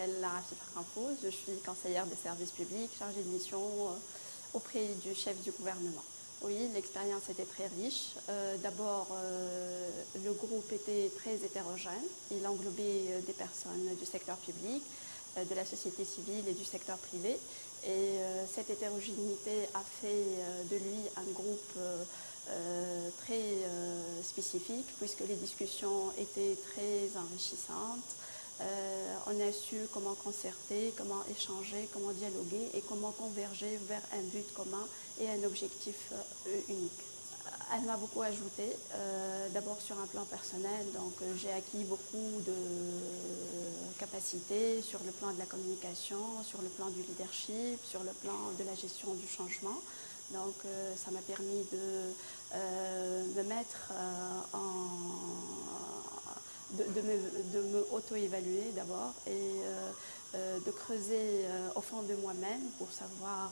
m'appelle Rafif Khampouz, je suis conseillère des services publics chargée de mission auprès du chef du gouvernement. Oui, l'expérience était très riche. D'abord, le groupe était très hétérogène. Il englobait des personnes du secteur public, de la société civile et du secteur privé. Et cette hétérogénéité a fait de lui un groupe très spécifique, puisque les discussions étaient très enrichissantes. On a su comment concerter, comment échanger, comment dialoguer et comment converger vers un but commun et un objectif unique. Elle m'a beaucoup ajouté, d'abord sur un plan personnel, donc j'ai acquis beaucoup de capacités sur le plan de la communication, sur le plan du leadership, sur le plan de la gestion du changement. Donc ça m'a permis de me mettre de me auto-évaluer d'abord et de creuser au fond de moi-même pour savoir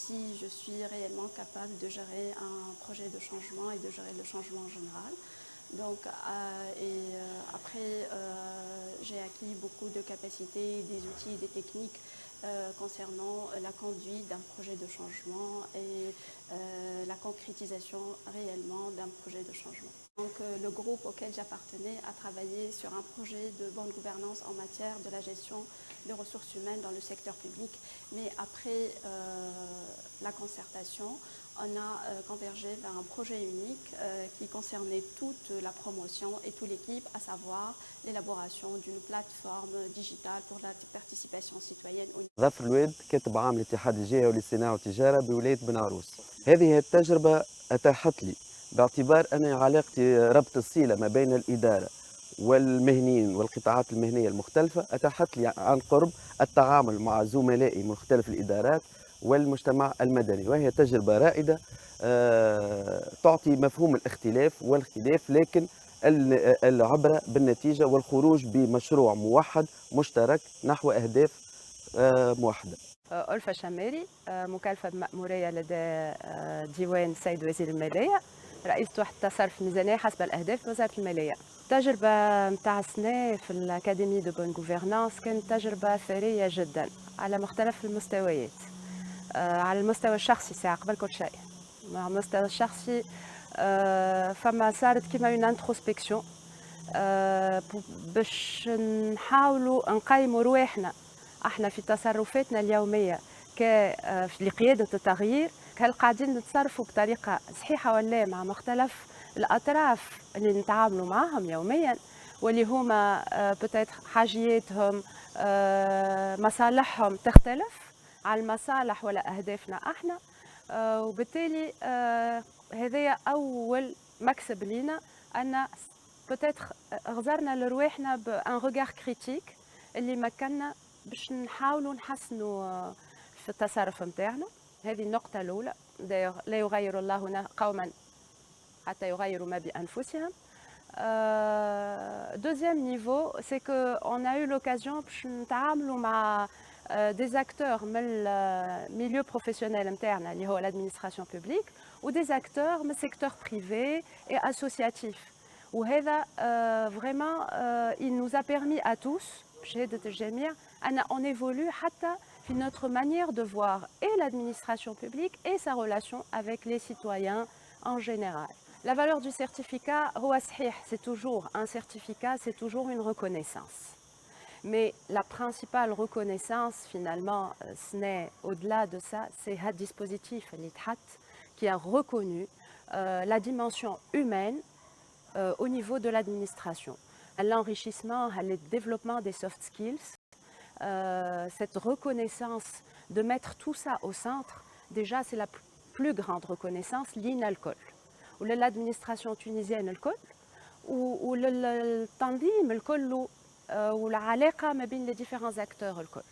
si je suis réellement capable de gérer un projet de changement et de gérer le changement en général. Donc, après, j'ai acquis beaucoup de capacités, des outils, des techniques concernant la conduite d'un projet de changement et la concrétisation réellement d'un projet de changement. Donc, le groupe auquel j'appartenais a travaillé sur un projet de bonne gouvernance en matière de la gestion des ressources humaines dans le secteur public. Mais après la concertation, on a convergé vers un projet unique qui concernait toute la promotion et toute l'équipe, à savoir l'élaboration d'une plateforme digitale pour la participation citoyenne. ظفر الواد كاتب عام الاتحاد الجهوي للصناعة والتجارة بولاية بن عروس. هذه التجربة أتاحت لي باعتبار أن علاقتي ربط الصلة ما بين الإدارة والمهنيين والقطاعات المهنية المختلفة أتاحت لي عن قرب التعامل مع زملائي من مختلف الإدارات والمجتمع المدني، وهي تجربة رائدة تعطي مفهوم الاختلاف والاختلاف، لكن العبرة بالنتيجة والخروج بمشروع موحد مشترك نحو أهداف موحدة. ألفة شماري، مكلفة بمأمورية لدى ديوان السيد وزير المالية، رئيس وحدة صرف ميزانية حسب الأهداف وزارة المالية. التجربة متاع السنة في الأكاديمي دو بون غوفرنانس كانت تجربة ثرية جدا على مختلف المستويات. على المستوى الشخصي ساعة قبل كل شيء، على المستوى الشخصي فما صارت كيما اون انتروسبكسيون باش نحاولوا نقيموا رواحنا احنا في تصرفاتنا اليوميه لقياده التغيير، هل قاعدين نتصرفوا بطريقه صحيحه ولا مع مختلف الاطراف اللي نتعاملوا معهم يوميا، واللي هما بتاتر حاجياتهم مصالحهم تختلف على المصالح ولا اهدافنا احنا. وبالتالي هذايا اول مكسب لينا، ان بتاتر غزرنا لرواحنا بان ريغار كريتيك اللي مكننا باش نحاولوا نحسنوا في التصرف نتاعنا. هذه النقطه الاولى. لا يغير الله قوما حتى يغيروا ما بانفسهم. Deuxième niveau, c'est qu'on a eu l'occasion باش نتعاملوا مع des acteurs من الميليو بروفيسيونيل نتاعنا اللي هو l'administration publique ou des acteurs من السيكتور privé et associatif. وهذا vraiment il nous a permis à tous بشهادة الجميع أن on évolue حتى في notre manière de voir et l'administration publique et sa relation avec les citoyens en général. La valeur du certificat, c'est toujours un certificat, c'est toujours une reconnaissance. Mais la principale reconnaissance, finalement, ce n'est au-delà de ça, c'est un dispositif qui a reconnu la dimension humaine au niveau de l'administration. L'enrichissement, le développement des soft skills, cette reconnaissance de mettre tout ça au centre, déjà c'est la plus grande reconnaissance, l'INALCOL. وللادمنستراسيون تونيزيان الكل وللتنظيم الكل والعلاقه ما بين لي ديفيرون اكتور الكل.